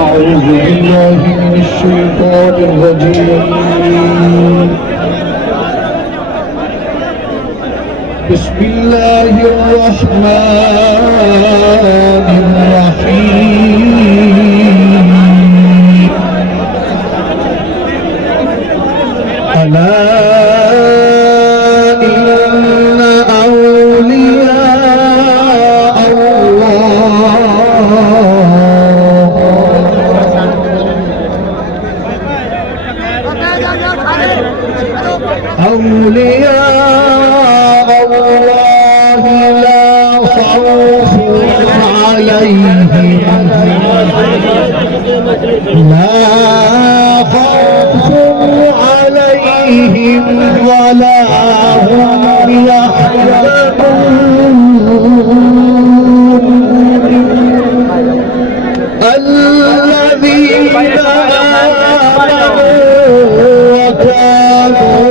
أعوذ بالله من الشيطان الرجيم بسم الله الرحمن الرحيم ألا إن أولياء أولياء الله لا خوف عليهم ولا هم يحزنون الذين آمنوا وكانوا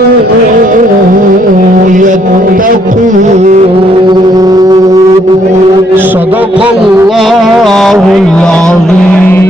يتقون صدق الله العظيم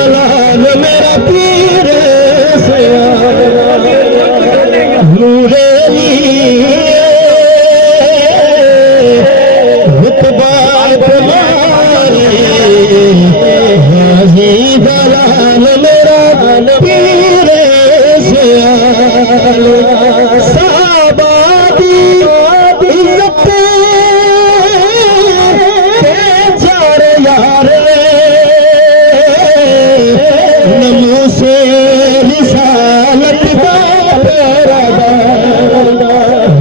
دلال میرا پیر سیال نور رتبہ کمالی حاجی دلال میرا پیر سیال صحابہ دی عزت چار یار نمو سے رسالت کا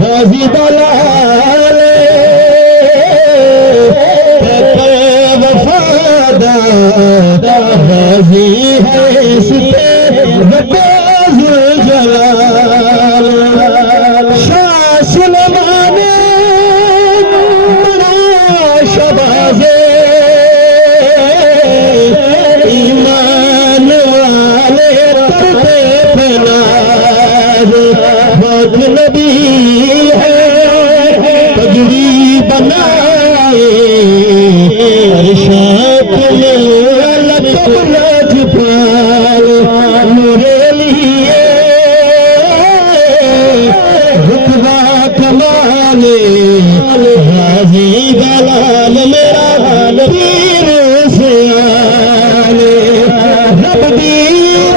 حاجی دلال وفادار حاجی ہے اس پہ رباز جلال شاہ سلمان بنا شباز ایمان والے کرتے پناز بہت نبی ہے پگڑی بنائے ارشاد میں لطف لجپال میرے لیے رتبہ کمالے حاجی دلال میرا پیر سیال رب دی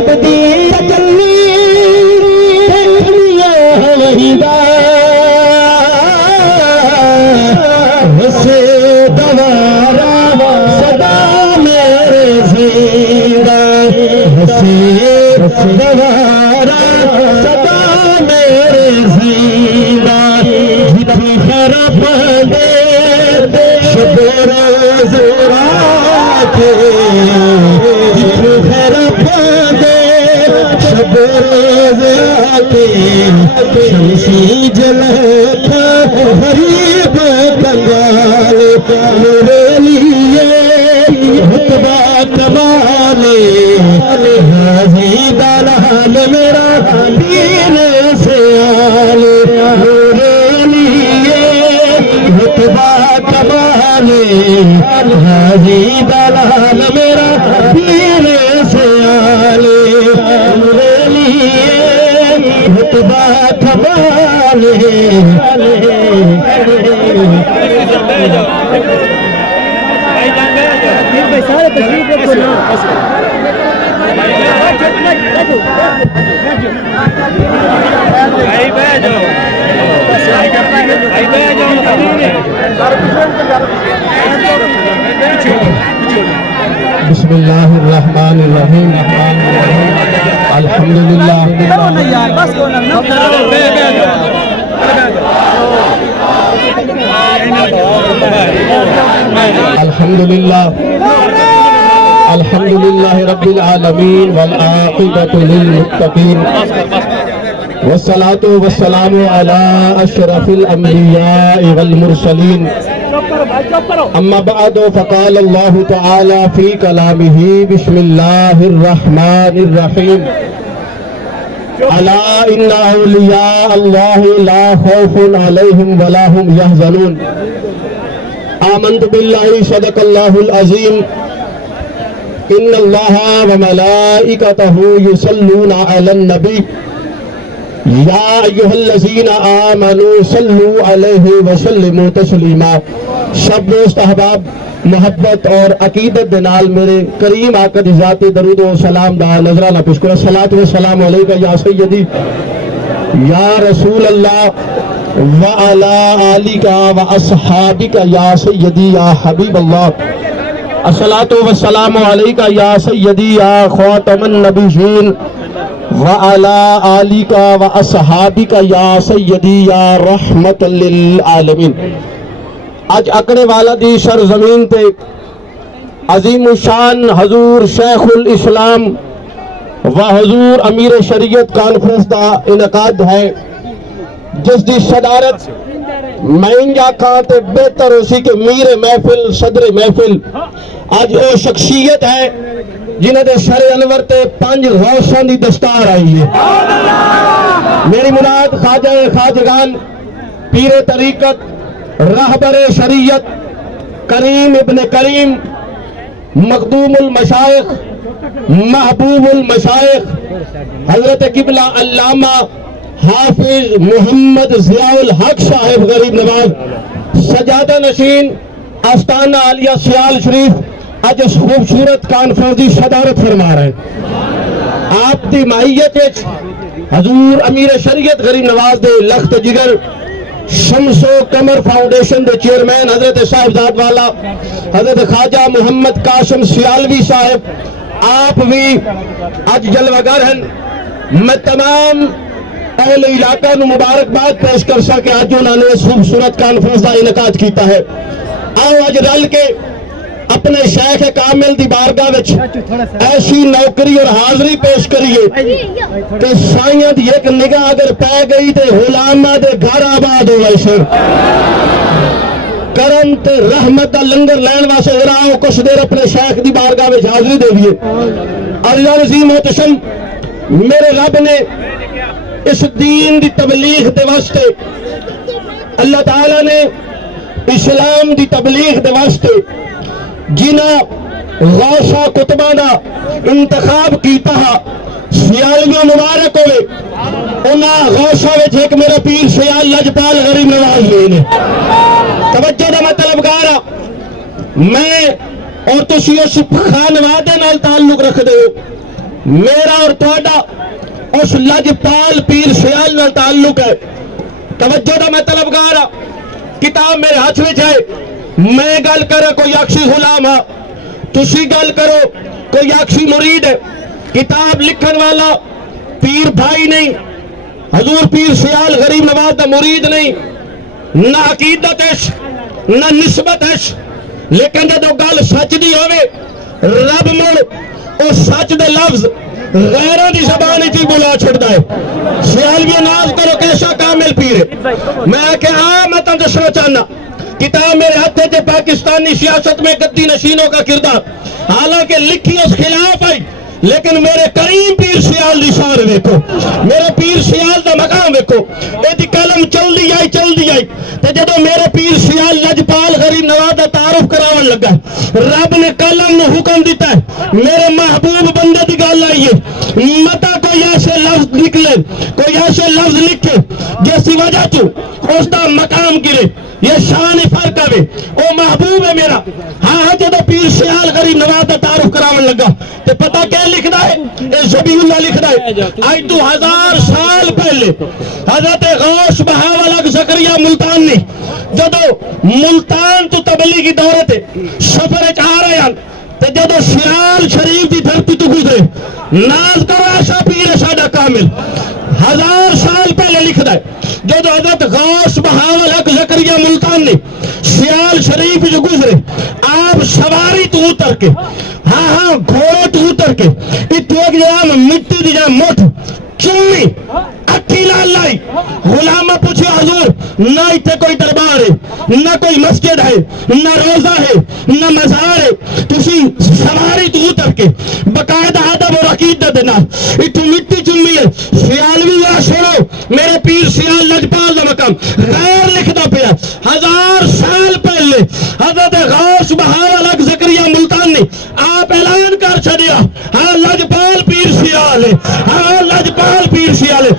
تجلی دنیا وحیدہ وسے دوارا صدا میرے زندہ وسے دوارا صدا میرے زندہ جتنی خیر پڑے شب روز رات جتنی خیر پڑے شب روز رات شمسی جلتا غریب کنگال میرے لیے رتبہ کمالے حاجی دلال میرا پیر سیال میرے لیے رتبہ کمالے حاجی دلال میرا پیر سیال میرے لیے رتبہ کمالے سارے تشریف رکھو نا بسم اللہ الرحمن الرحیم الحمدللہ الحمدللہ رب العالمین والعاقبۃ للمتقین والصلاة والسلام علی اشرف الانبیاء والمرسلین اما بعد فقال اللہ تعالی فی کلامہ بسم اللہ الرحمن الرحیم الا ان اولیاء اللہ لا خوف علیہم ولا هم يحزنون آمنت باللہ صدق اللہ العظیم ان اللہ وملائکتہ یصلون علی النبی یا ایہا الذین آمنوا صلوا علیہ وسلموا تسلیما سب دوست احباب محبت اور عقیدت دنال میرے کریم آقا دی ذات درود و سلام دا نظرانہ پیش کرو الصلاۃ والسلام علیکہ یا سیدی یا رسول اللہ وعلی آلکہ واصحابکہ یا سیدی یا حبیب اللہ الصلاۃ والسلام علیکہ یا سیدی یا خاتم النبیین وعلی آلکہ واصحابکہ یا سیدی یا رحمت للعالمین آج اکڑے والا دی سرزمین تے عظیم الشان حضور شیخ الاسلام و حضور امیر شریعت کانفرنس دا انعقاد ہے جس دی صدارت مہنگا کانتے بہتر اسی کے میر محفل صدر محفل آج وہ شخصیت ہے جنہیں دے سر انور تے 5 غوثاں دی دستار آئی ہے میری مراد خواجہ خواجگان پیر طریقت رہبر شریعت کریم ابن کریم مخدوم المشائخ محبوب المشائخ حضرت قبلہ علامہ حافظ محمد ضیاء الحق صاحب غریب نواز سجادہ نشین آستانہ عالیہ سیال شریف اج اس خوبصورت کانفرنس کی صدارت فرما رہے ہیں۔ آپ دی ماہیت حضور امیر شریعت غریب نواز دے لخت جگر شمس و قمر فاؤنڈیشن دے چیئرمین حضرت صاحبزاد والا حضرت خواجہ محمد قاسم سیالوی صاحب آپ بھی اج جلوگر ہیں۔ میں تمام اہل علاقہ نو مبارکباد پیش کر سکے اج انہوں نے اس خوبصورت کانفرنس کا انعقاد کیتا ہے۔ آؤ اج رل کے اپنے شیخ کامل دی بارگاہ وچ ایسی نوکری اور حاضری پیش کریے کہ سائیاں دی ایک نگاہ اگر پہ گئی تے غلاماں دے گھر آباد ہوئے سن۔ کرم تے رحمت دا لنگر لین واسطے ذرا کچھ دیر اپنے شیخ دی بارگاہ وچ حاضری دیئے۔ اللہ عظیم محتشم میرے رب نے اس دین دی تبلیغ دے واسطے اللہ تعالیٰ نے اسلام دی تبلیغ دے واسطے جنہ غوثہ کتبہ دا انتخاب کیتا ہا سیالوی مبارک ہوئے انہاں غوثہ وچ ایک میرا پیر سیال لجپال غریب نواز لینے توجہ دا میں طلبگارا میں اور تسی اس خانوادے نال تعلق رکھ دے ہو میرا اور توڑا اس لجپال پیر سیال نال تعلق ہے توجہ دا میں طلبگارا کتاب میرے ہاتھ میں جائے میں گل کرے کوئی اکشی غلام ہے تسی گل کرو کوئی اکشی مرید ہے کتاب لکھن والا پیر بھائی نہیں حضور پیر سیال غریب نواز دا مرید نہیں نہ عقیدت ہے نہ نسبت ہے لیکن جدو گل سچ دی ہوئے رب مڑ او سچ دے لفظ غیروں دی زبانی تھی بلا چھڑ دائے سیالوی ناز کرو کیسا کامل پیر ہے میں کہ میں تم دسنا چاہنا کتاب میرے ہاتھ ہے پاکستانی سیاست میں گدی نشینوں کا کردار حالانکہ لکھی اس خلاف آئی لیکن میرے کریم پیر سیال دی شان ویکھو میرے پیر سیال دا مقام ویکھو ایدی قلم چل دی آئی تے جدو میرے پیر سیال لجپال غریب نواز دا تعارف کراون لگا رب نے قلم نے حکم دیتا ہے میرے محبوب بندے دی گل آئیے متا کوئی ایسے لفظ نکلے کوئی ایسے لفظ لکھے جیسی وجہ تو اس دا مقام گرے یہ شان فرق ہے او محبوب ہے میرا ہاں جدو پیر سیال غریب نواز دا تعارف کراون لگا تے پتہ کیا لکھدا ہے اے زبی اللہ لکھدا ہے آج 2000 سال پہلے حضرت غوث بہاول حق زکریا ملتانی جدو ملتان تو تبلیغی دورے تے سفر آ رہے ہیں تے جدو سیال شریف دی دھرتی تو گزرے ناز کرو ایسا پیر ساڈا کامل 1000 سال پہلے لکھدا ہے جدو حضرت غوث بہاول حق زکریا ملتانی سیال شریف جو گزرے آپ سواری تو اتر کے ہاں گھوڑے تو اتر کے اتو ایک جام مٹی دی جام موٹ چمی اٹھی لال لائی غلامہ پوچھے حضور نہ اتھے کوئی دربار ہے نہ کوئی مسجد ہے نہ روزہ ہے نہ مزار ہے تسی سواری تو اتر کے باقاعدہ ادب اور عقیدت دینا اتو مٹی چمی ہے سیالوی ذرا سنو میرے پیر سیال لجپال دا مقام غیر لکھدا پیا 1000 سال پہلے حضرت غوث بہاول حق زکریا ملتانی آپ اعلان کر چھڑیا ہاں لجپال پیر سیال ہے ہاں لجپال پیر سیال ہے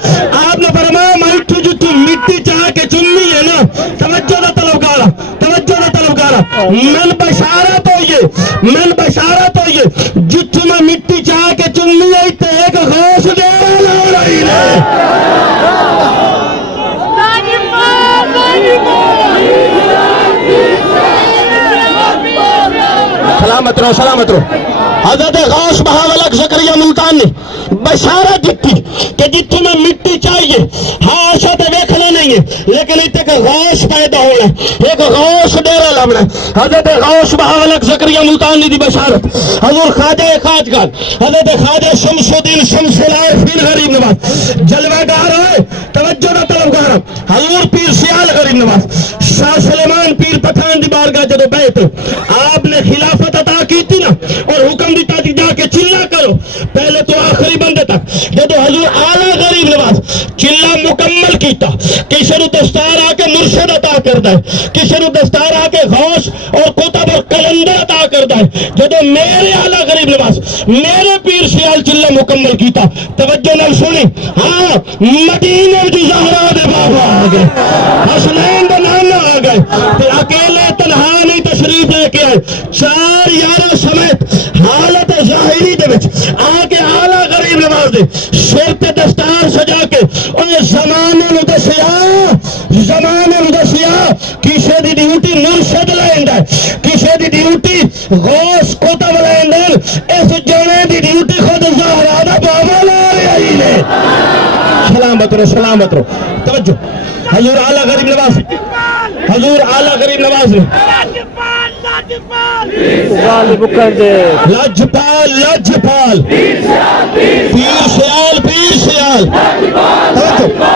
آپ نے فرمایا مائٹو جو تم مٹی چاہ کے چمی ہے نا توجہ نہ طلبگارا من بشارت ہوئیے جتو میں مٹی چاہ کے چمی ہے تے ایک غوث دیرہ لاؤ رہی ہے سلامت رو حضرت غوث بہاول حق زکریا ملتانی بشارت دیتی کہ جتوں میں مٹی چاہیے ہاں ایسا تو دیکھنا نہیں ہے لیکن ایک غوث پیدا ہونا ہے ایک غوث ڈیرہ لمنا ہے حضرت غوث بہاول حق زکریا ملتانی دی بشارت حضور خواجہ خواجگان حضرت خواجہ شمس الدین شمس العارفین غریب نواز جلوہ گار ہوئے توجہ نہ طلبگار حضور پیر سیال غریب نواز شاہ سلیمان پیر پٹھان دی بارگاہ جدو بیعت آپ نے خلافت عطا کی تھی نا اور حکم دیتا تھی جا کے چلا کرو پہلے تو آخری بندے تک جدو حضور اعلیٰ غریب نواز چلا مکمل کیتا کسی نو دستار آ کے مرشد عطا کردا ہے کسی نو دستار آ کے غوث اور کتب اور کلندر عطا کردا ہے جدو میرے اعلیٰ غریب نواز میرے پیر سیال چلا مکمل کیتا توجہ نال سنی ہاں مدینے جو زہرا دے بابا آ گئے حسنین دے نانا آ گئے تے اکیلے تنہا نہیں تشریف لے کے آئے چار یاروں سمیت حالت ظاہری دے وچ آ کے اعلیٰ غریب نواز دے سر تے دستار سجا کے اور زمانے نو دسیا کسے دی ڈیوٹی مرشد لیندا ہے کسے دی ڈیوٹی غوث کتب لیندا ہے اس جنے دی ڈیوٹی خود زہرا دا بابا لے آئی نے سلامت رو توجہ حضور اعلیٰ غریب نواز حضور اعلیٰ غریب نواز نے لجپال پیر سیال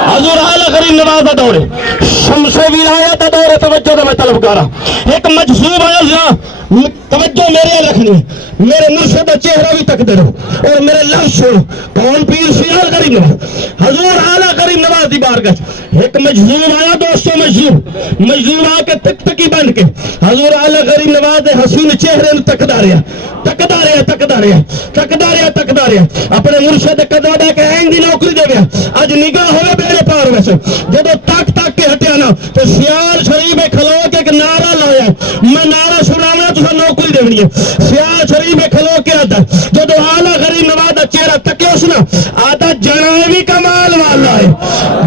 حضور اعلیٰ غریب نواز دا دور شمس ولایت دا دور توجہ دا میں طلب کر رہا ایک مجذوب آیا توجہ میرے رکھنی میرے مرشد کا چہرہ بھی تک دے رہو اور میرے لفظ سنو کون پیر سیال غریب نواز حضور اعلیٰ غریب نواز دی بارگاہ ایک مجذوب آیا دوستو مجذوب آ کے تک تکی بن کے حضور اعلیٰ غریب نواز دے حسین چہرے نو تکدا رہیا اپنے مرشد قدم دے کے این دی نوکری دے گیا اج نگاہ ہوئے بیڑے پار ویسے جدو تک کے ہٹیا نا تو سیال شریف کھلو کے ایک نعرہ لایا میں نعرہ سنانا تو نوکری دینی ہے سیال شریف کھلو کے آتا جدو اعلیٰ غریب نواز دا چہرہ تکیا اس نا آتا جنائے بھی کمال والا ہے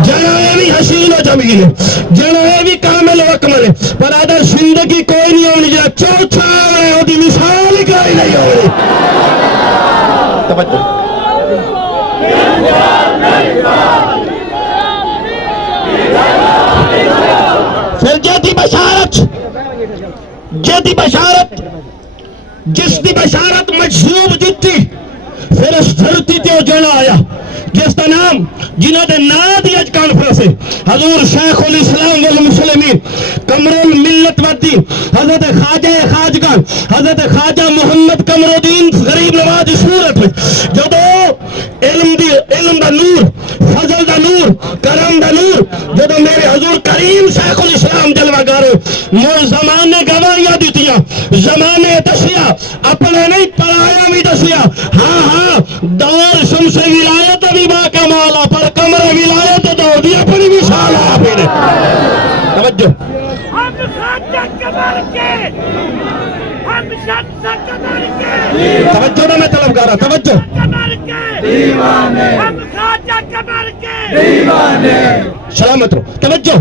جنائے بھی حسین و جمیل ہے جنائے بھی کامل و اکمل ہے پر آدھا زندگی کوئی نہیں ہونی جا چوتھا ہے وہ دی مثال ہی کوئی نہیں ہونی توجہ پھر جیتی بشارت جس دی بشارت مجذوب دیتی پھر اس دھرتی تے وہ جنا آیا جس کا نام جنہوں نے نا دی اج کانفرنس ہے حضور شیخ الاسلام والمسلمین قمر الملت والدین حضرت خواجہ خواجگان حضرت خواجہ محمد قمر الدین غریب نواز صورت میں جدو علم دا نور فضل دا نور کرم دا نور جدو میرے حضور کریم شیخ الاسلام جلوہ گارے مول زمانے گواہیاں دیتیاں زمانے دسیا اپنے نہیں پڑھایا بھی دسیا ہاں دور شمس ولایت بھی با کمالا پر کمر ولایت داؤدی اپنی مثال آپ نے توجہ ہم خواجہ کمر کے ہم شمس کمر کے توجہ نہ میں طلب کر رہا توجہ کمر کے دیوانے ہم خواجہ کمر کے دیوانے سلامت رو توجہ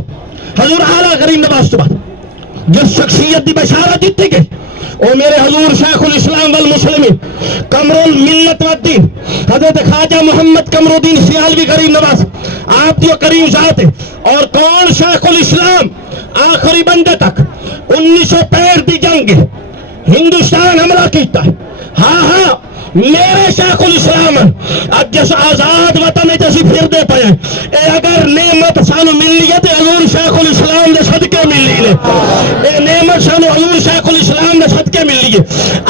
حضور اعلیٰ غریب نواز تو بعد جس شخصیت دی بشارت دیتی گئی اور میرے حضور شیخ الاسلام والمسلمین قمر الملت والدین حضرت خواجہ محمد قمر الدین سیالوی غریب نواز آپ دیو کریم ذات ہے اور کون شیخ الاسلام آخری بندے تک 1965 دی جنگ ہندوستان حملہ کیتا ہے ہاں میرے شیخ الاسلام اب جس آزاد وطن جیسی پھر دے پائے اے اگر نعمت سانو مل لیے تو حضور شیخ الاسلام نے صدقے مل لیے اے نعمت سانو حضور شیخ الاسلام نے صدقے مل لیے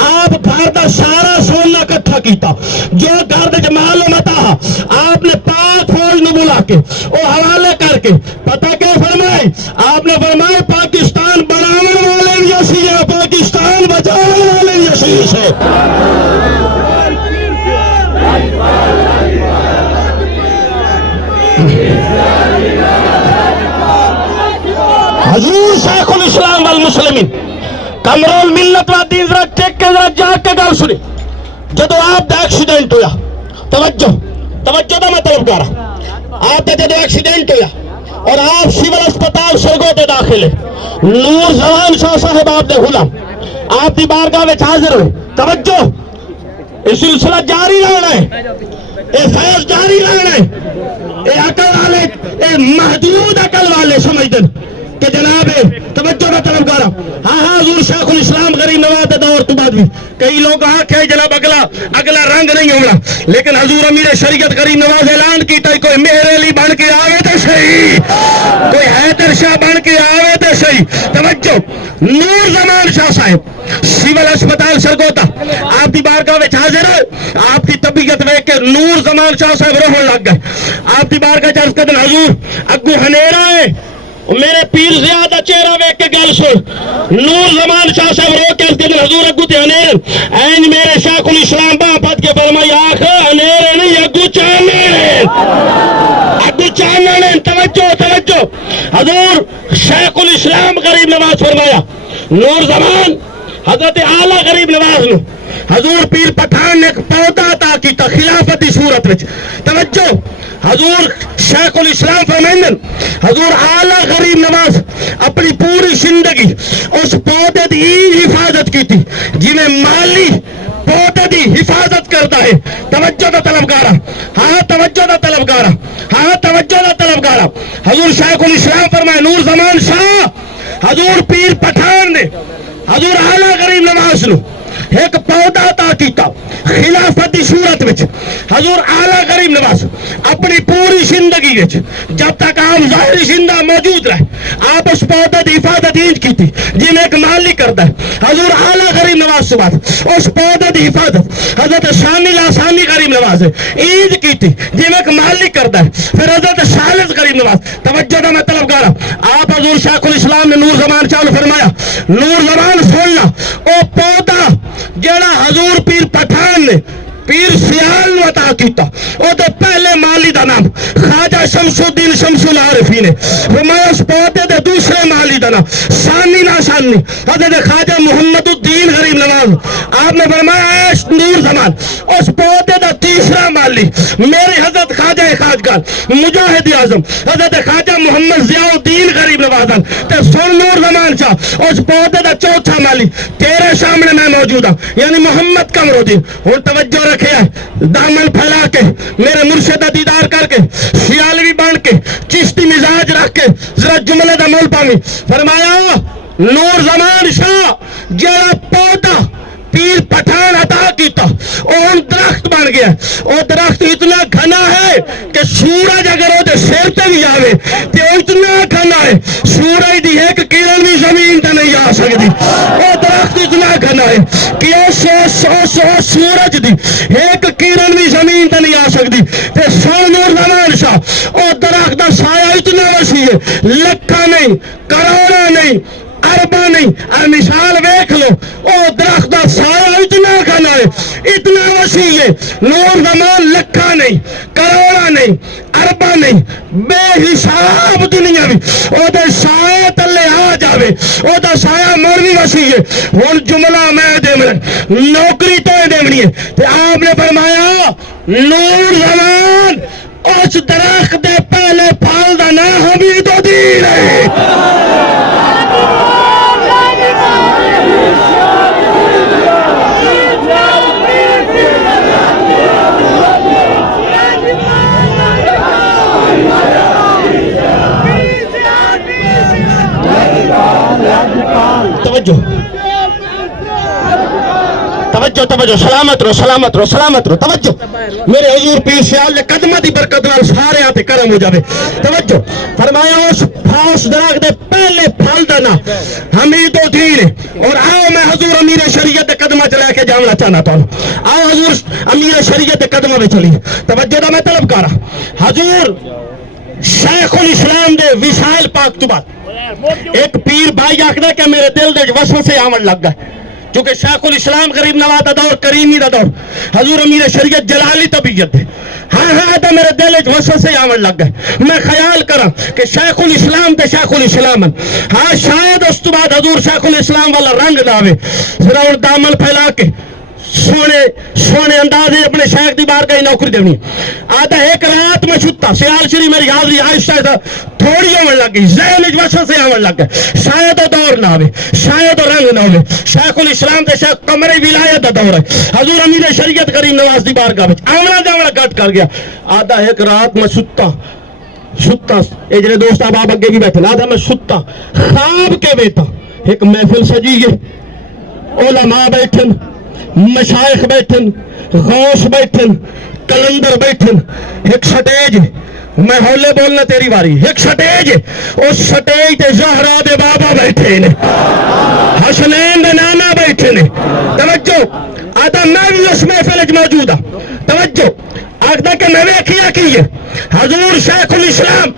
آپ گھر دا سارا سونا کٹھا کیتا جو گھر دا جمال متا آپ نے پاک فوج نو بلا کے وہ حوالے کر کے پتہ کیا فرمائے آپ نے فرمائے پاکستان بنانے والے جیسی ہے پاکستان بچانے والے جیسی سے حضور شیخ الاسلام والمسلمین قمر الملت والدین ذرا ٹیک کے ذرا جاگ کے گل سنی جدو آپ دا ایکسیڈنٹ ہویا توجہ دا میں طلب کر رہا آپ دا جدو ایکسیڈنٹ ہویا اور آپ سول اسپتال سرگو تے داخل ہے نور زمان شاہ صاحب آپ دے غلام آپ دی بارگاہ میں حاضر ہوئے توجہ یہ سلسلہ جاری رہنا ہے اے فیض جاری رہنا ہے اے عقل والے اے محدود عقل والے سمجھ دن کہ جناب توجہ میں طلب کر رہا ہوں ہاں حضور شیخ الاسلام غریب نواز دور تو بعد بھی کئی لوگ آنکھیں جناب اگلا رنگ نہیں ہونا لیکن حضور امیر شریعت غریب نواز اعلان کیتا ہے کوئی مہر علی بن کے آوے تو صحیح کوئی حیدر شاہ بن کے آوے تو صحیح توجہ نور زمان شاہ صاحب سول ہسپتال سرگوتا آپ دی بارگاہ وچ حاضر ہے آپ دی طبیعت ویکھ کے نور زمان شاہ صاحب روحن لگ گئے آپ دی بارگاہ چ عرض کردن حضور اگو ہنیرا ہے میرے پیر زیادہ چہرہ ویکھ کے گل سن نور زمان شاہ صاحب رو کے عرض کردن حضور اگو تے ہنیر این میرے شیخ الاسلام باں پت کے فرمایا آخ ہنیر نہیں اگو چانن توجہ حضور شیخ الاسلام غریب نواز فرمایا نور زمان حضرت اعلیٰ غریب نواز نو حضور پیر پٹھان نے ایک پودا عطا کیتا خلافتی صورت وچ توجہ حضور شیخ الاسلام فرمائندن حضور اعلیٰ غریب نواز اپنی پوری زندگی اس پودے دی حفاظت کی تھی جی میں مالی پودے دی حفاظت کرتا ہے توجہ دا طلبگارا ہاں توجہ دا طلبگارا ہاں توجہ دا طلبگارا حضور شیخ الاسلام فرمائے نور زمان شاہ حضور پیر پٹھان نے حضور اعلیٰ غریب نواز نو ایک پودا عطا کیتا خلافتی صورت وچ حضور اعلیٰ غریب نواز اپنی پوری زندگی وچ جب تک آپ ظاہری زندہ موجود رہے آپ اس پودے دی حفاظت اینج کیتی جی میں ایک مالی کرتا ہے حضور اعلیٰ غریب نواز صبح اس پودے دی حفاظت حضرت ثانی لاسانی غریب نواز اینج کیتی جی میں ایک مالی کرتا ہے پھر حضرت ثالث غریب نواز توجہ دا میں طلبگار آپ حضور شیخ الاسلام نے نور زمان چالو فرمایا نور زمان سننا او پودا جڑا حضور پیر پٹھان نے پیر سیال نو عطا کیتا او دے پہلے مالی دا نام خواجہ شمس الدین شمس العارفین نے فرمایا اس پودے دے دوسرے مالی دا نام ثانی لاسانی حضرت خواجہ محمد الدین غریب نواز آپ نے فرمایا اے نور زمان اس پودے دا تیسرا مالی میرے حضرت خواجہ خواجگان مجاہد اعظم حضرت خواجہ محمد ضیاء الدین غریب نوازن تے سن نور زمان شاہ اس پودے دا چوتھا مالی تیرے سامنے میں موجود ہوں یعنی محمد قمرالدین ہن توجہ رکھے دامن پھیلا کے میرے مرشد دیدار کر کے سیالوی بن کے چشتی مزاج رکھ کے ذرا جملے دا مول پانی فرمایا نور زمان شاہ جڑا پودا پیر پٹھان عطا کیتا وہ درخت بن گیا وہ درخت اتنا گھنا ہے کہ سورج اگر وہ سر تے بھی آوے تو اتنا گھنا ہے سورج دی ایک کرن بھی زمین تے نہیں آ سکتی وہ درخت اتنا گھنا ہے کہ سو سورج دی ایک کرن بھی زمین تے نہیں آ سکتی تے سو نور زمان شاہ وہ درخت دا سایہ اتنا وسیع ہے لکھا نہیں کروڑا نہیں اربا نہیں اور مثال ویکھ لو او درخت دا سایہ اتنا گھنا ہے اتنا وسیع ہے نور زمان لکھا نہیں کروڑا نہیں اربا نہیں بے حساب دنیا بھی او دے سایہ تلے آ جاوے او دا سایہ مر بھی وسیع ہے ہن جملہ میں دے نوکری تو دینی ہے تے آپ نے فرمایا نور زمان اس درخت دے پہلے پھل دا نام حمید الدین ہے توجہ سلامت رو توجہ میرے حضور پیر سیال نے قدمہ دی برکت نال سارے آتے کرم ہو جاوے توجہ فرمایا اس درخت دے پہلے پھل دا نام حمید الدین ہے اور آؤ میں حضور امیر شریعت دے قدمہ چلے کے جاننا چاہنا تو آؤ حضور امیر شریعت دے قدمہ میں چلی توجہ دا میں طلب کارا حضور شیخ الاسلام دے وصال پاک تو بعد ایک پیر بھائی آکھدا کہ میرے دل دے وسوسے آون لگ گئے چونکہ شیخ الاسلام غریب نواز دا دور کریمی دا دور حضور امیر شریعت جلالی طبیعت ہے ہاں تو میرے دل وسوسے آون لگ گئے میں خیال کرا کہ شیخ الاسلام تے شیخ الاسلام ہاں شاید اس تو بعد حضور شیخ الاسلام والا رنگ لاوے ذرا اور دامن پھیلا کے سونے اندازے اپنے شیخ دی بار کا نوکری دینی آدھا ایک رات میں چھتا سیال شری میری حاضری آہستہ تھوڑی ہونے لگ گئی ذہن وسوسے سے آنے لگ گئے شاید دور نہ ہوئے شاید رنگ نہ ہوئے شیخ الاسلام دے شیخ قمر ولایت دا دور ہے حضور امیر شریعت کریم نواز دی بارگاہ وچ آمنا جاونا گٹ کر گیا آدھا ایک رات میں چھتا ستا اے جڑے دوست آپ اگے بھی بیٹھے آدھا میں ستا خواب کے بیٹا ایک محفل سجی ہے علماء بیٹھن مشائخ بیٹھن غوث بیٹھن کلندر بیٹھن ایک سٹیج میں ہولے بولنا تیری باری ایک سٹیج اس سٹیج تے زہرا دے بابا بیٹھے نے حسنین دے نانا بیٹھے نے توجہ آدھا میں بھی اس محفل وچ موجود ہوں توجہ آخدا کہ میں ویکھیا کی ہے حضور شیخ الاسلام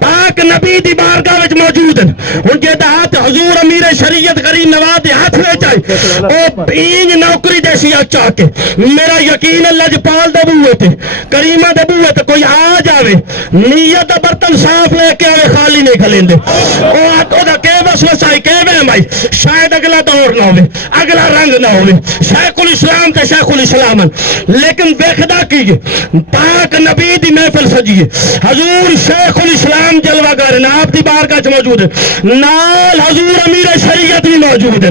پاک نبی دی بارگاہ وچ موجود ہیں ان کے ہاتھ حضور امیر شریعت غریب نواز دے ہاتھ وچ آئے او پینج نوکری دے سی چاہ کے میرا یقین اللہ جپال دے بوئے تھے کریمہ دے بوئے تھے کوئی آ جاوے نیت دا برتن صاف لے کے آوے خالی نہیں کھلیں دے او آتو دا کے بس وسائی کے بے مائی شاید اگلا دور نہ ہوئے اگلا رنگ نہ ہوئے شیخ الاسلام تے شیخ الاسلام لیکن ویکھدا کیجئے پاک نبی دی محفل سجیے حضور شیخ الاسلام جلوہ گر آپ دی بارگاہ چ موجود ہے نال حضور امیر شریعت بھی موجود ہے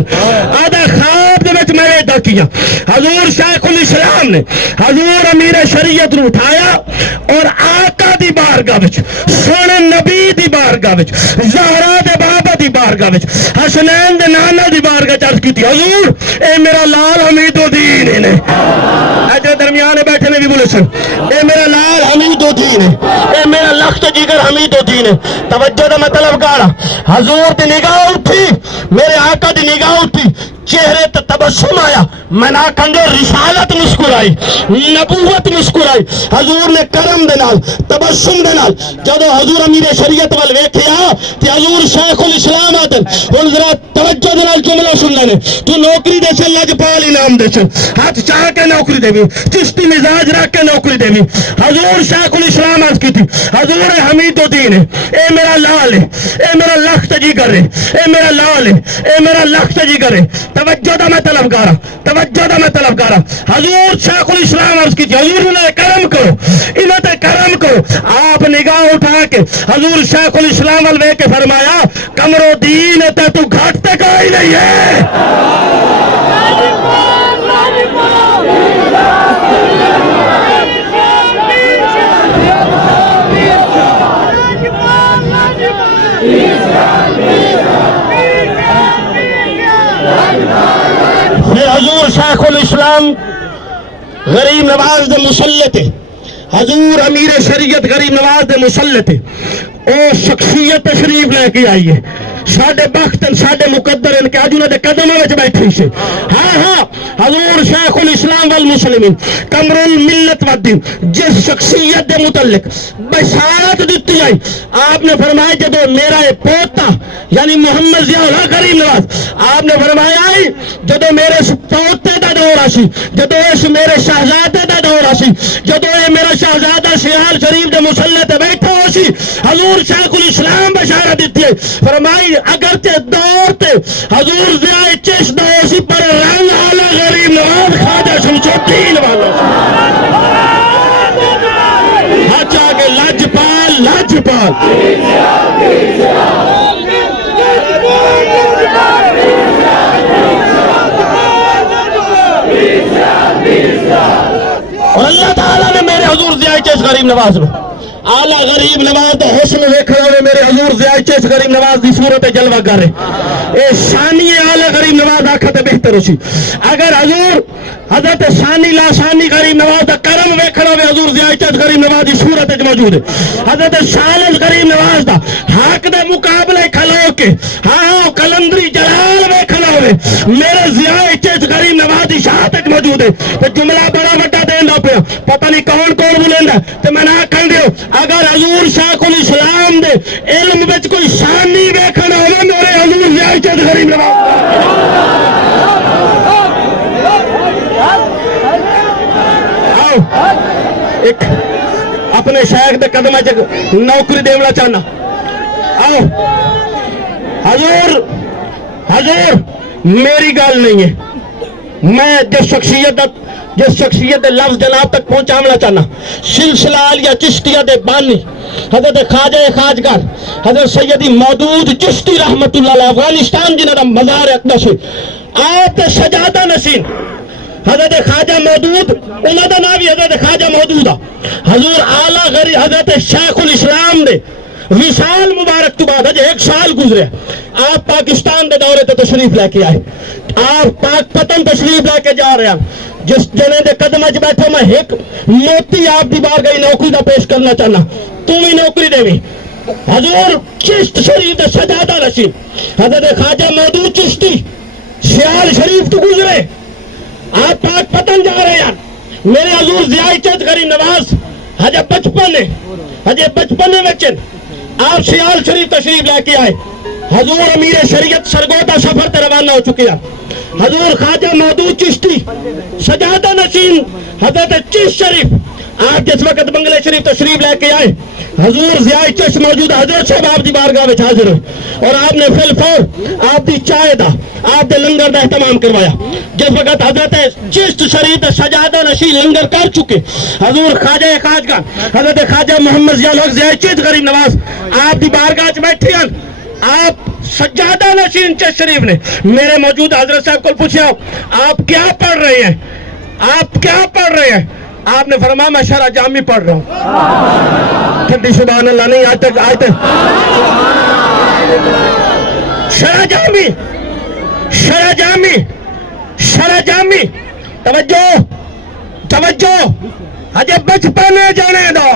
آدھا خواب دے وچ میں ادا کیا حضور شیخ الاسلام نے حضور امیر شریعت نو اٹھایا اور آقا دی بارگاہ وچ سونے نبی دی بارگاہ وچ زہرا دے بابا دی بارگاہ وچ حسنین دے نانا دی بارگاہ چ عرض کیتی حضور اے میرا لال حمید الدین نے اجے درمیان بیٹھے نے بھی بولے سن اے میرا لال حمید الدین ہے اے میرا لخت جگر حمید الدین توجہ دا مطلب گاڑا حضور دی نگاہ اٹھی میرے آقا دی نگاہ اٹھی چہرے تے تبسم آیا منا کنڈے رسالت مسکرائی نبوت مسکرائی حضور نے کرم دے نال تبسم دے نال جدو حضور امیر شریعت وال ویکھیا تے حضور شیخ الاسلام آدن ہن ذرا توجہ دے نال جملہ سن لینے تو نوکری دے چل لج پال انعام دے چل ہاتھ چاہ کے نوکری دے بھی چشتی مزاج رکھ کے نوکری دے بھی حضور شیخ الاسلام عرض کی تھی حضور حمید الدین ہے اے میرا لال ہے اے میرا لخت جگر ہے اے میرا لال ہے اے میرا لخت جگر ہے توجہ دا میں طلبگارا توجہ دا میں طلبگارا حضور شیخ الاسلام عرض کی تھی حضور انہیں کرم کرو انہیں تے کرم کرو آپ نگاہ اٹھا کے حضور شیخ الاسلام والوے کے فرمایا کمرو دین تے تو گھٹتے کوئی نہیں ہے پھر حضور شیخ الاسلام غریب نواز دے مسلط حضور امیر شریعت غریب نواز دے مسلط او شخصیت تشریف لے کے آئیے ساڑھے بختن ساڑھے مقدر ان کے آجونا دے قدمہ وچ بیٹھی سے ہاں حضور شیخ الاسلام والمسلمین کمر الملت والدین جس شخصیت دے متعلق بشارت دیتی آئی آپ نے فرمایا جدو میرا پوتا یعنی محمد ضیاء الحق غریب نواز آپ نے فرمایا آئی جدو میرے پوتے دا دور آسی جدو اس میرے شہزادے دا دور آسی جدو اے میرا شہزادہ سیال شریف دے مسلط بیٹھا ہو سی حضور شیخ الاسلام بشارت دیتی ہے فرمائی اگرچہ دور تے حضور ضیاء چشت دور سی پر رنگ آلہ غریب نواز خواجہ شمس الدین والا ہاتھ آگے لاجپال لاجپال اور اللہ تعالیٰ نے میرے حضور ضیاء چشت غریب نواز میں آلہ غریب نواز دا حسن دیکھا ہوئے میرے حضور ضیاء چشت غریب نواز دی صورت جلوہ گر رہے اے ثانی آلہ غریب نواز آکھا تے بہتر ہوشی اگر حضور حضرت ثانی لا ثانی غریب نواز دا کرم ویکھنا ہوئے حضور ضیاء چشت غریب نواز دی صورت موجود ہے حضرت ثالث غریب نواز دا حق دے مقابلے کھلو کے ہاں کلندری جلال ویکھنا ہوئے میرے ضیاء چشت غریب نواز دی شہادت موجود ہے تو جملہ بڑا بڑا دینا پیا پتہ نہیں کون کون بولیندا تے میں نہ کہن دیو اگر حضور شیخ الاسلام دے علم وچ کوئی ثانی ویکھنا ہوئے میرے حضور ضیاء چشت غریب نواز ایک اپنے شیخ دے قدمہ چ نوکری دیونا چاہنا آؤ حضور میری گال نہیں ہے میں جس شخصیت لفظ جناب تک پہنچانا چاہنا سلسلہ عالیہ چشتیہ دے بانی حضرت خواجہ خواجگار حضرت سیدی مودود چشتی رحمت اللہ علیہ افغانستان جنہاں دا مزار اقدس آپ سجادہ نسین حضرت خواجہ مودود انہوں دا ناوی حضرت خواجہ مودود حضور اعلیٰ غریب حضرت شیخ الاسلام سے وصال مبارک تو بعد ایک سال گزرے آپ پاکستان دے دورے تے تشریف لے کے آئے آپ پاک پتن تشریف لے کے جا رہے ہیں جس جنے دے قدم اچ بیٹھے میں ایک موتی آپ دی بارگاہ نوکری دا پیش کرنا چاہنا تم ہی نوکری دے بھی حضور چشت شریف دے سجادہ نشین حضرت خواجہ مودود چشتی سیال شریف تو گزرے آپ پاک پتن جا رہے ہیں میرے حضور ضیاء چند غریب نواز ہجے بچپنے وچن آپ سیال شریف تشریف لے کے آئے حضور امیر شریعت سرگودا سفر تے روانہ ہو چکے ہیں حضور خواجہ مودود چشتی سجادہ نشین حضرت چشت شریف آپ جس وقت بنگلے شریف تشریف لے کے آئے حضور ضیاء چشت موجود حضرت صاحب آپ دی بارگاہ میں حاضر ہوئے اور آپ نے فی الفور آپ دی چائے دا آپ دے لنگر دا اہتمام کروایا جس وقت حضرت چشت شریف سجادہ نشین لنگر کر چکے حضور خواجہ خواجگاہ حضرت خواجہ محمد ضیاء الحق ضیاء چشت غریب نواز آپ دی بارگاہ چ بیٹھے ہیں آپ سجادہ نشین چشت شریف نے میرے موجود حضرت صاحب کو پوچھا آپ کیا پڑھ رہے ہیں آپ کیا پڑھ رہے ہیں آپ نے فرمایا میں شرح جامی پڑھ رہا ہوں ٹھنڈی سبحان اللہ نہیں آج تک شرح جامی شرح جامی شرح جامی توجہ ہجے بچپنے جانے دو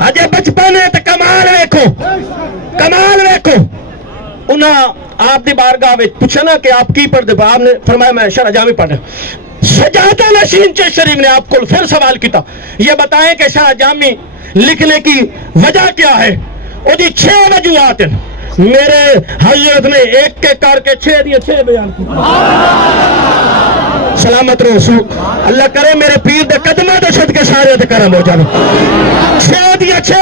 ہجے بچپنے تو کمال ویکھو انہاں آپ دی بارگاہ میں پوچھا نا کہ آپ کی پڑھ دے آپ نے فرمایا میں شرح جامی پڑھ رہا ہوں سجادہ نشین چشت شریف نے آپ کو پھر سوال کیتا یہ بتائیں کہ شرح جامی لکھنے کی وجہ کیا ہے وہ دی 6 وجوہات ہیں میرے حضرت نے ایک کر کے 6 بیان کی سلامت رسول اللہ کرے میرے پیر دے قدمہ دے صدقے سارے تے کرم ہو جاوے 6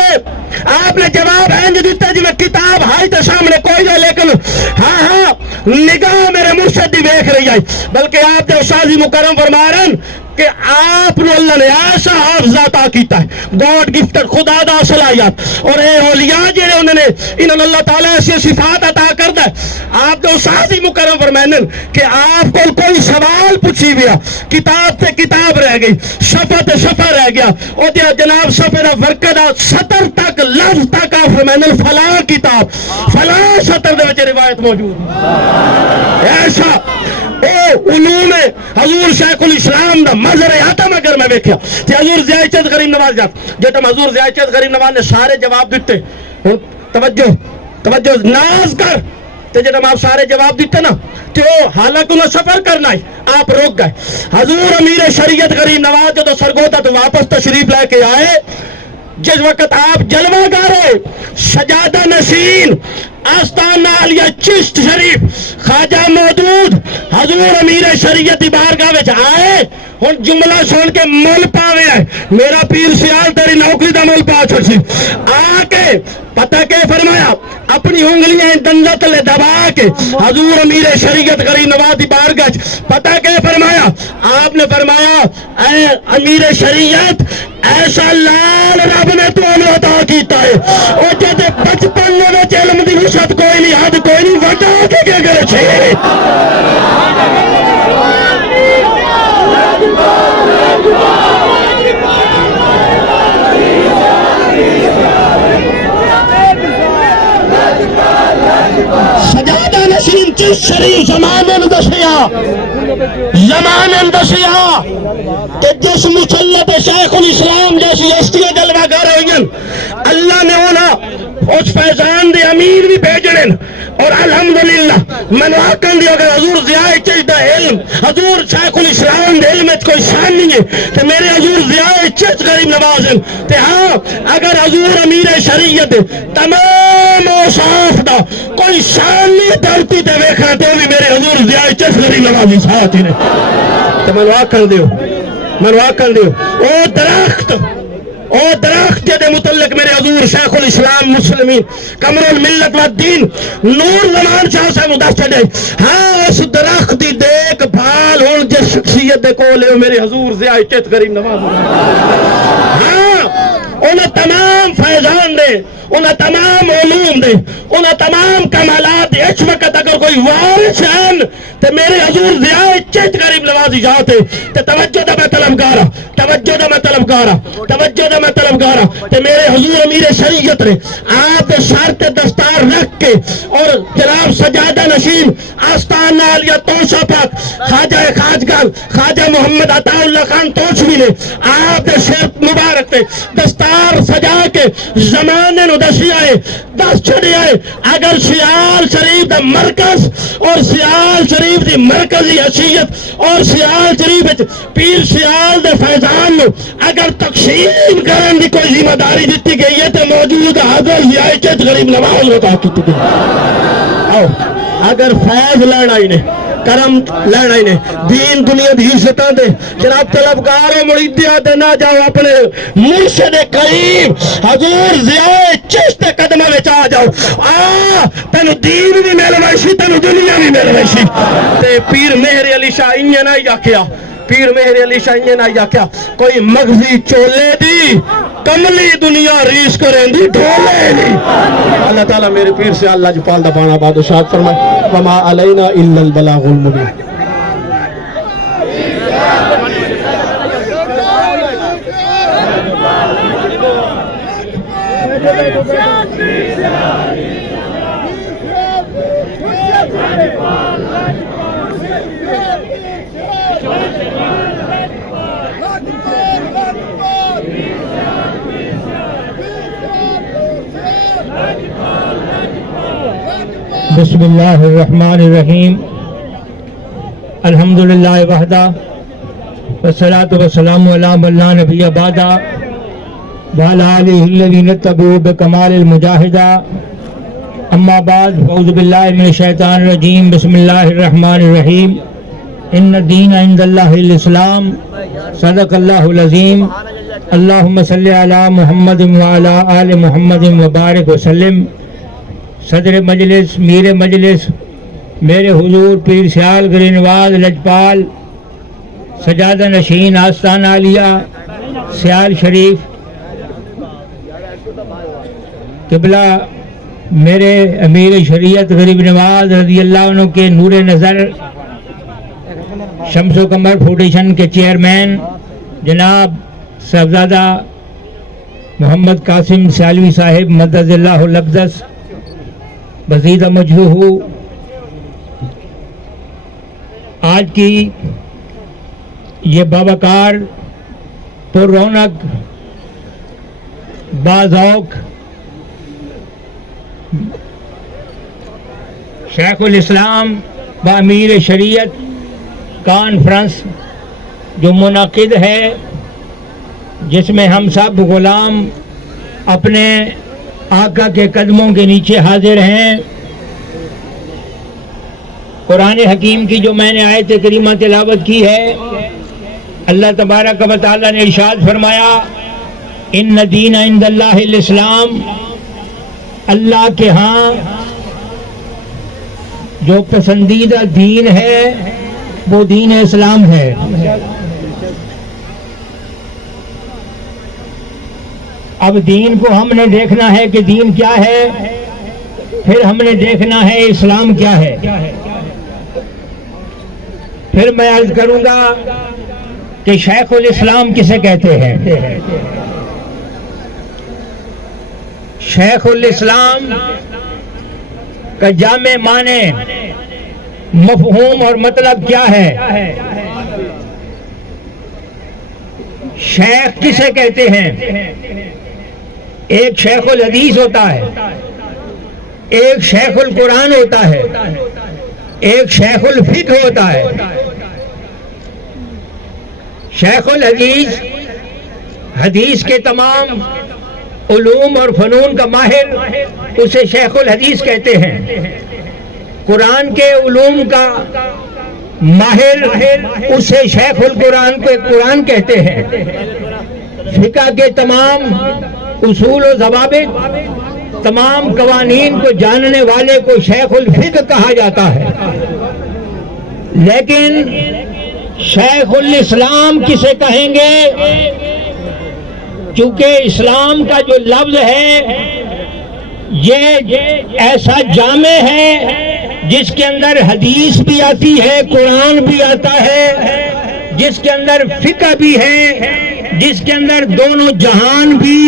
آپ نے جواب اینج دیتا جی میں کتاب ہائی تے سامنے کوئی نہ لیکن ہاں نگاہ میرے مرشد دی ویکھ رہی آئی بلکہ آپ دے استاذ مکرم فرما رہے ہیں کہ آپ نے اللہ نے ایسا حافظ عطا کیتا ہے گاڈ گفٹڈ خدا دا صلاحیت اور اے اولیاء جڑے انہوں نے انہوں نے اللہ تعالیٰ ایسی صفات عطا کردا ہے آپ نے استاذ مکرم فرمائیں کہ آپ کو کوئی سوال پوچھی گیا کتاب تے کتاب رہ گئی صفحہ تے صفحہ رہ گیا او دے جناب صفحے دا ورقہ دا سطر تک لفظ تک آپ فرمائیں فلاں کتاب فلاں سطر دے وچ روایت موجود ایسا علوم حضور شیخ الاسلام دا مظہر آتم اگر میں ویکھیا تے حضور ضیاء چند غریب نواز جب حضور ضیاء چند غریب نواز نے سارے جواب دیتے توجہ ناز کر تے جب آپ سارے جواب دیتے نا تے وہ حالانکہ انہیں سفر کرنا ہے آپ روک گئے حضور امیر شریعت غریب نواز جو سرگودا تو واپس تشریف لے کے آئے جس وقت آپ جلوہ گارے سجادہ نشین آستانہ علیہ چشت شریف خواجہ مودود حضور امیر شریعت بارگاہ وچ آئے ہن جملہ سن کے مول پاوے ہے میرا پیر سیال تیری نوکری دا مول پا چھڑ سی آ کے پتہ کہ فرمایا اپنی انگلیاں دنداں تلے دبا کے حضور امیر شریعت غریب نواز دی بارگاہ پتہ کہ فرمایا آپ نے فرمایا اے امیر شریعت ایسا لال رب نے تو ہمیں عطا کیتا ہے اور جدے بچپن میں علم دی وسعت کوئی نہیں حد کوئی نہیں وٹا کے کیا کرے چھے سجادہ نشین چشت شریف زمانن دسیا کہ جس مسلط شیخ الاسلام جیسی ہستیاں جلوہ گر ہوئیں اللہ نے انہاں اس فیضان دے امیر بھی بھیجنے اور الحمدللہ میں آکن دی اگر حضور ضیاء چشت دا علم حضور شیخ الاسلام دے علم کوئی شان نہیں ہے کہ میرے حضور ضیاء چشت غریب نواز ہیں کہ ہاں اگر حضور امیر شریعت تمام اوصاف دا کوئی شان نہیں دھرتی تے ویکھنا تے بھی میرے حضور ضیاء چشت غریب نواز ساتھ ہی نے تو میں آکن دیو او درخت جدے متعلق میرے حضور شیخ الاسلام مسلمین قمر الملت والدین نور زمان شاہ سے مدفع ہے ہاں اس درخت دی دیکھ بھال ہون جس شخصیت دے کولے میرے حضور ضیاء چشت غریب نواز ہاں انہیں تمام فیضان دے، انہیں تمام علوم دے، انہیں تمام کمالات دے۔ اس وقت اگر کوئی وارث ہیں تو میرے حضور ضیاء چشت غریب نوازی جاتے تو توجہ دا میں طلبگارا، توجہ دا میں طلبگارا، توجہ دا میں طلبگارا تو میرے حضور امیر شریعت نے آپ شرط دستار رکھ کے اور جناب سجادہ نشین آستانہ عالیہ توشہ پاک خواجہ خواجگان خواجہ محمد عطا اللہ خان توشوی نے آپ شرط مبارک تے دستار سجا کے زمانے نو دسی آئے، دس چھڑی آئے اگر سیال شریف دا مرکز اور سیال شریف دی مرکزی حیثیت اور سیال شریف پیر سیال دے فیضان نو اگر تقسیم کرن دی کوئی ذمہ داری دیتی گئی ہے تو موجود حضرت ضیاء چشت غریب نواز عطا کی گئی۔ آؤ اگر فیض لینا ہی نے، کرم لینا ہی نے، دین دنیا دی عزتاں دے جناب طلبگاروں مریدیاں دے نہ جاؤ اپنے مرشد کریم حضور ضیاء چشت قدمہ وچ آ جاؤ، تینو دین بھی مل ویسی تینو دنیا بھی مل ویسی۔ تے پیر مہر علی شاہ انہیں نہ آکھیا، پیر مہر علی شاہ انہیں نہ آکھیا کوئی مغزی چولے دی کملی دنیا ریس کریں دی ڈھولے دی۔ اللہ تعالیٰ میرے پیر سے اللہ جپال دا بانا بادشاہت فرمائے، وما علینا الا البلاغ المبین۔ بسم اللہ الرحمن الرحیم، الحمدللہ وحدہ والصلاة والسلام علی من لا نبی بعدہ وعلی آلہ الذین اتبعوا بکمال المجاہدہ، اما بعد فاعوذ باللہ من الشیطان الرجیم، بسم اللہ الرحمن الرحیم، ان الدین عند اللہ الاسلام، صدق اللہ العظیم، اللہم صلی علی محمد وعلی آل محمد وبارک وسلم۔ صدر مجلس، میر مجلس، میرے حضور پیر سیال گری نواز لجپال سجادہ نشین آستانہ عالیہ سیال شریف، قبلہ میرے امیر شریعت غریب نواز رضی اللہ عنہ کے نور نظر شمس و قمر فاؤنڈیشن کے چیئرمین جناب صاحبزادہ محمد قاسم سیالوی صاحب مدد اللہ الابدس بزید مجدہ، آج کی یہ باوقار پر رونق باذوق شیخ الاسلام و امیر شریعت کانفرنس جو منعقد ہے، جس میں ہم سب غلام اپنے آقا کے قدموں کے نیچے حاضر ہیں۔ قرآن حکیم کی جو میں نے آیت کریمہ تلاوت کی ہے، اللہ تبارک و تعالیٰ نے ارشاد فرمایا ان دین عند اللہ الاسلام، اللہ کے ہاں جو پسندیدہ دین ہے وہ دین اسلام ہے۔ اب دین کو ہم نے دیکھنا ہے کہ دین کیا ہے، پھر ہم نے دیکھنا ہے اسلام کیا ہے۔ پھر میں عرض کروں گا کہ شیخ الاسلام کسے کہتے ہیں۔ شیخ الاسلام کا جامع معنی، مفہوم اور مطلب کیا ہے؟ شیخ کسے کہتے ہیں؟ ایک شیخ الحدیث ہوتا ہے، ایک شیخ القرآن ہوتا ہے، ایک شیخ الفقہ ہوتا ہے۔ شیخ الحدیث حدیث کے تمام علوم اور فنون کا ماہر، اسے شیخ الحدیث کہتے ہیں۔ قرآن کے علوم کا ماہر، اسے شیخ القرآن کو قرآن کہتے ہیں۔ فقہ کے تمام اصول و ضوابط، تمام قوانین کو جاننے والے کو شیخ الفقہ کہا جاتا ہے۔ لیکن شیخ الاسلام کسے کہیں گے؟ چونکہ اسلام کا جو لفظ ہے یہ ایسا جامع ہے جس کے اندر حدیث بھی آتی ہے، قرآن بھی آتا ہے، جس کے اندر فقہ بھی ہے، جس کے اندر دونوں جہان بھی،